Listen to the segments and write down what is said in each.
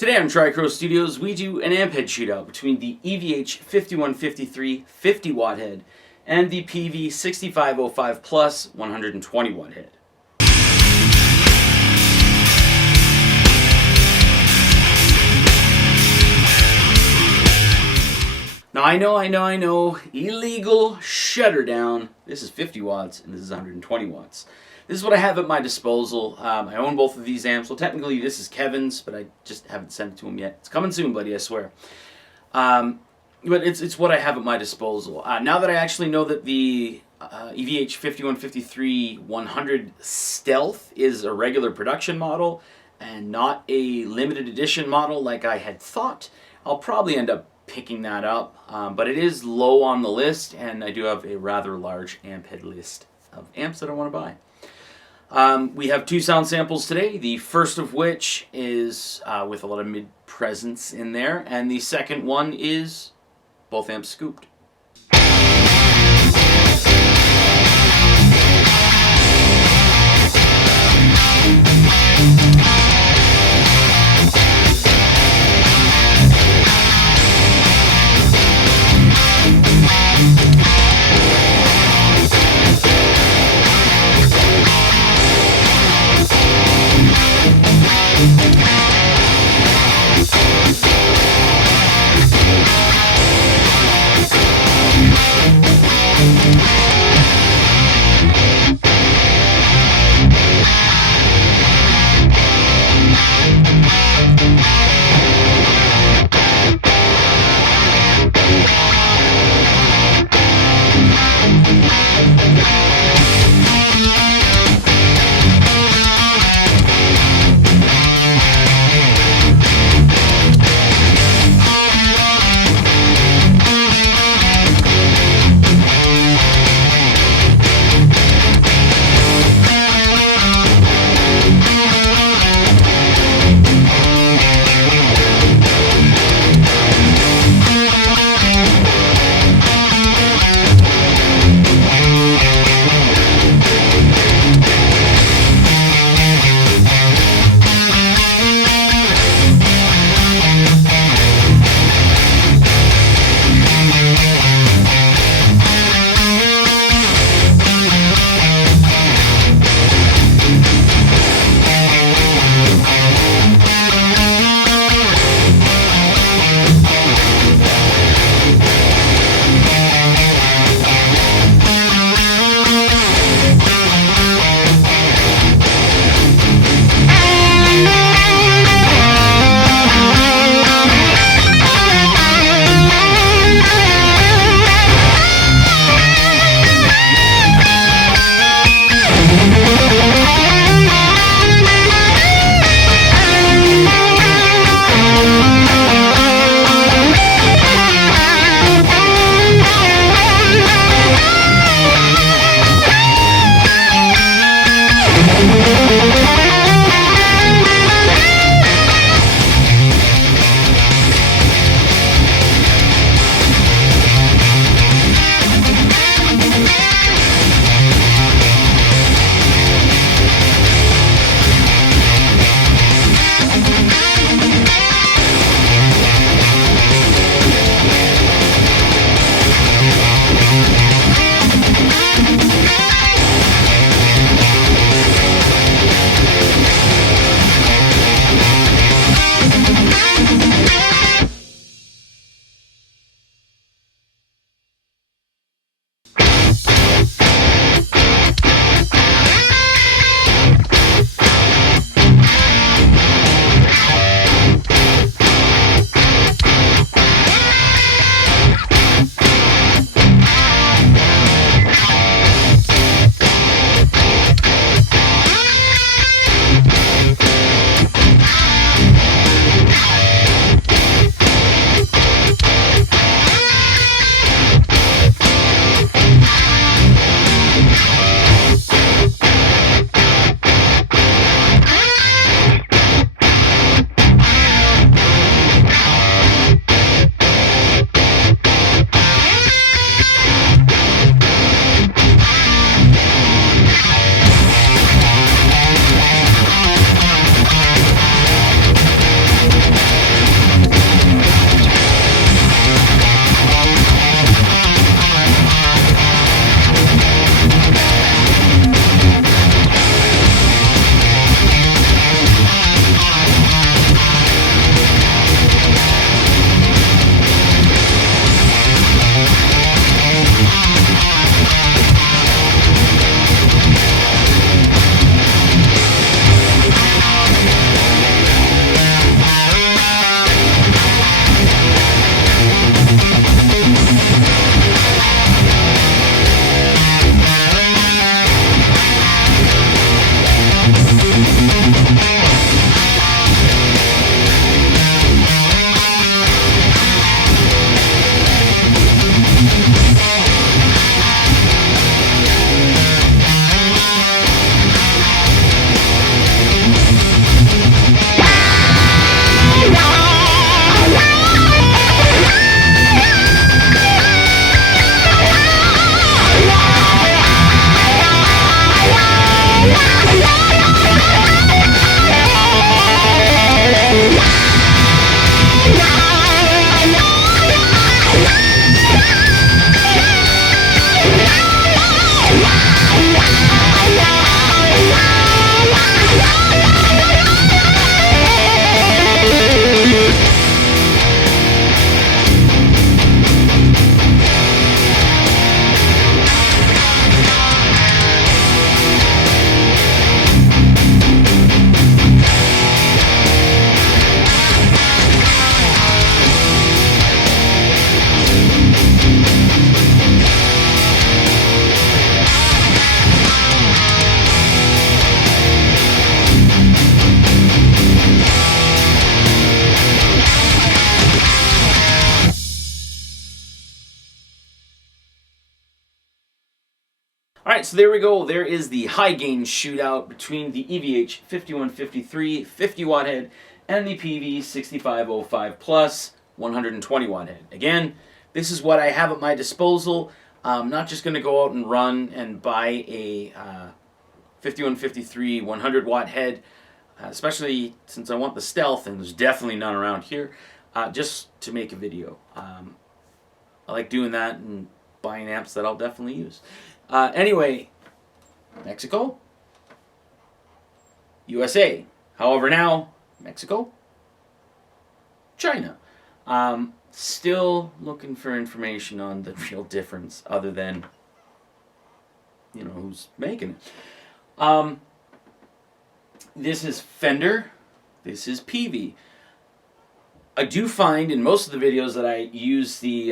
Today on Tricro Studios, we do an amp head shootout between the EVH 5153 50 watt head and the Peavey 6505 Plus 120 watt head. Now I know, illegal shutter down. This is 50 watts and this is 120 watts. This is what I have at my disposal. I own both of these amps. Well, technically this is Kevin's, but I just haven't sent it to him yet. It's coming soon, buddy, I swear. But it's what I have at my disposal. Now that I actually know that the EVH 5153 100 Stealth is a regular production model and not a limited edition model like I had thought, I'll probably end up picking that up. But it is low on the list, and I do have a rather large amp head list of amps that I want to buy. We have two sound samples today, the first of which is with a lot of mid presence in there, and the second one is both amps scooped. Alright, so there we go. There is the high gain shootout between the EVH 5153 50 watt head and the Peavey 6505 Plus 120 watt head. Again, this is what I have at my disposal. I'm not just going to go out and run and buy a 5153 100 watt head, especially since I want the stealth, and there's definitely none around here, just to make a video. I like doing that and buying amps that I'll definitely use. Anyway, Mexico, USA. However, now Mexico, China. Still looking for information on the real difference, other than, you know, who's making it. This is Fender. This is Peavey. I do find in most of the videos that I use the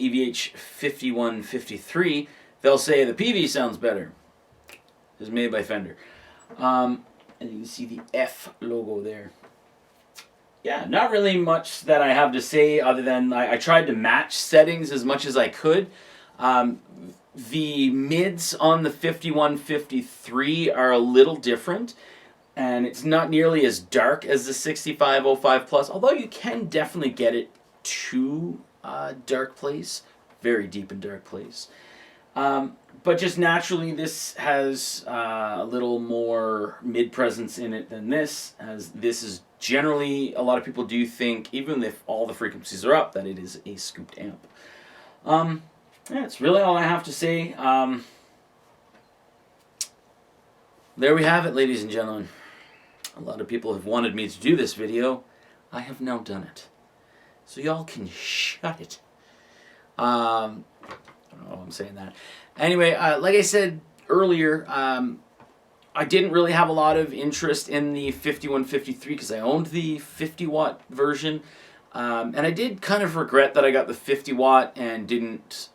EVH 5153, they'll say the Peavey sounds better. It's made by Fender. And you can see the F logo there. Yeah, not really much that I have to say other than I tried to match settings as much as I could. The mids on the 5153 are a little different, and it's not nearly as dark as the 6505 Plus, although you can definitely get it to dark place, very deep in dark place. But just naturally, this has a little more mid presence in it than this, as this is generally, a lot of people do think, even if all the frequencies are up, that it is a scooped amp. Yeah, that's really all I have to say. There we have it, ladies and gentlemen. A lot of people have wanted me to do this video. I have now done it. So y'all can shut it. I don't know why I'm saying that. Anyway, like I said earlier, I didn't really have a lot of interest in the 5153 because I owned the 50 watt version. And I did kind of regret that I got the 50 watt and didn't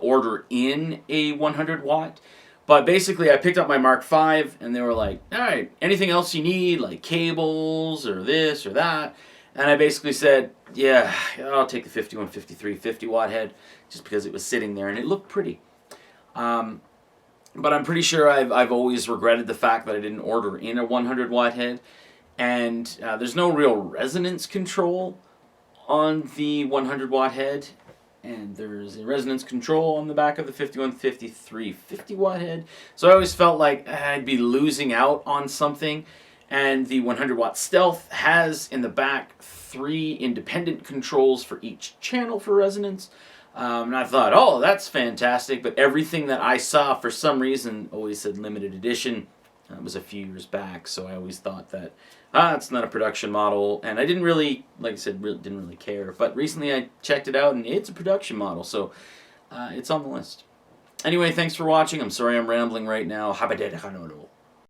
order in a 100 watt. But basically, I picked up my Mark V, and they were like, all right, anything else you need, like cables or this or that? And I basically said, yeah, I'll take the 5153 50 watt head, just because it was sitting there and it looked pretty. But I'm pretty sure I've always regretted the fact that I didn't order in a 100 watt head. And there's no real resonance control on the 100 watt head. And there's a resonance control on the back of the 5153 50 watt head. So I always felt like I'd be losing out on something. And the 100 watt Stealth has in the back 3 independent controls for each channel for resonance. And I thought, oh, that's fantastic. But everything that I saw for some reason always said limited edition. It was a few years back, so I always thought that it's not a production model, and I didn't really, like I said, didn't really care. But recently I checked it out, and it's a production model, so it's on the list. Anyway, thanks for watching. I'm sorry I'm rambling right now.